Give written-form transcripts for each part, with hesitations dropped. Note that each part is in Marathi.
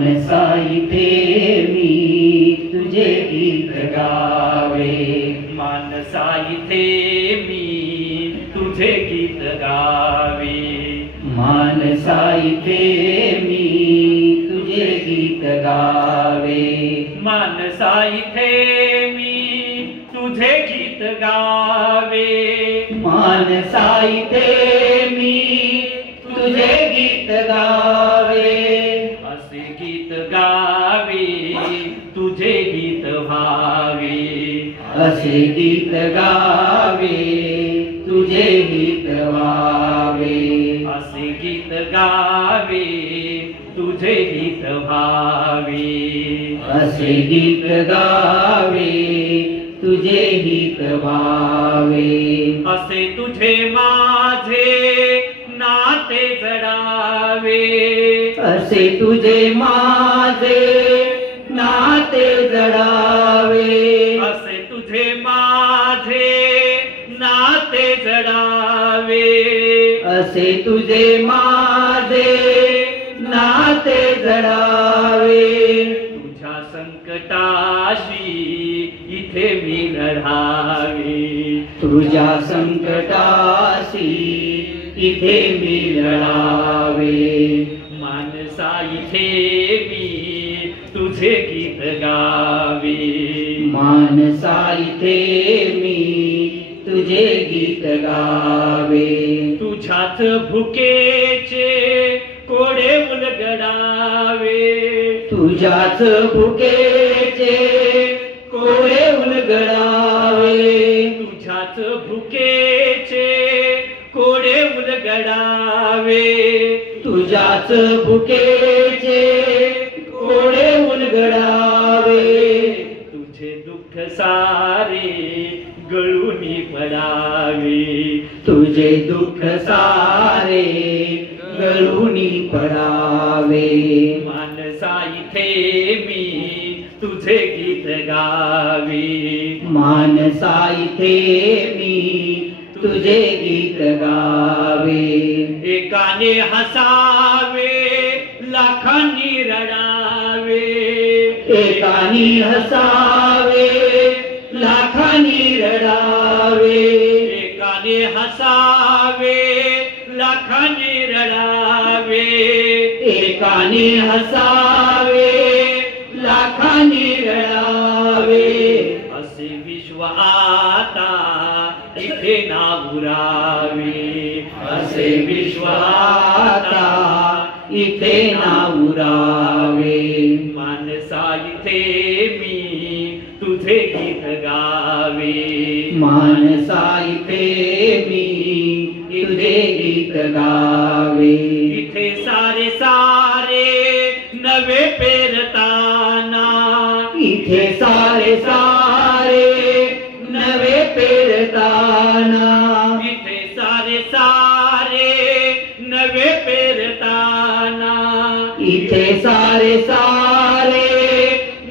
मानसा इथे मी तुझे गीत गावे, मानसा इथे मी तुझे गीत गावे, मानसा इथे मी तुझे गीत गावे, मानसा इथे मी तुझे गीत गावे, मानसा इथे मी तुझे गीत गावे, असे गीत गावे तुझे गीत व्हावे, असे गीत गावे तुझे गीत व्हावे, असे गीत गावे तुझे गीत व्हावे, असे गीत गावे तुझे गीत व्हावे, असे तुझे माझे नाते जडावे, असे तुझे माझे नाते जडावे, असे तुझे माझे नाते जडावे, असे तुझे माझे नाते जडावे, तुझ्या संकटाशी इथे मी लढावे, तुझ्या संकटाशी इथे मी लढावे, मानसा इथे मी तुझे गीत गावे, मानसा इथे मी तुझे गीत गावे, तुझ्याच भुकेचे कोडे उलगडावे, तुझ्याच भुकेचे कोडे उलगडावे, तुझ्याच भुकेचे कोडे उलगडावे, तुझ्याच भुकेचे कोडे उलगडावे, तुझे दुःख सारे गळूनी पडावे, तुझे दुःख सारे गळूनी पडावे, मानसा इथे मी तुझे गीत गावे, मानसा इथे मी तुझे गीत गावे, एकाने हसावे लाखांनी रडावे, एकानी हसावे लाखांनी रडावे, एकाने हसावे लाखांनी रडावे, एकानी हसावे लाखांनी रडावे, असे विश्व आता इथे ना उरावे, असे विश्व आता इथे ना उरावे, मानसा इथे मी तुझे गीत गावे, मानसा इथे मी तुझे गीत गावे, इथे सारे सारे नवे पेरताना, इथे सारे सारे नवे पेरताना, इथे सारे सारे नवे पेरताना, इथे सारे सारे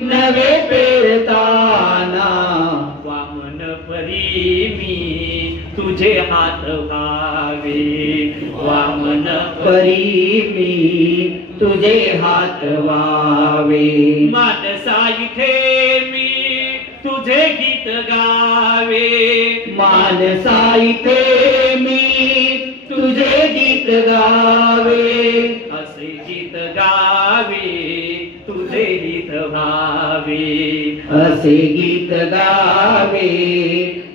नवे पेरताना, वामन परी मी तुझे हात व्हावे, वामन परी मी तुझे हात व्हावे, मानसा इथे मी तुझे गीत गावे, मानसा इथे मी तुझे गीत गावे, असे गीत गावे तुझे गीत व्हावे, असे गीत गावे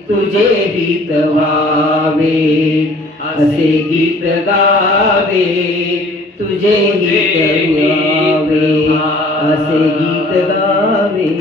तुझे गीत व्हावे, असे गीत गावे तुझे गीत व्हावे, असे गीत गावे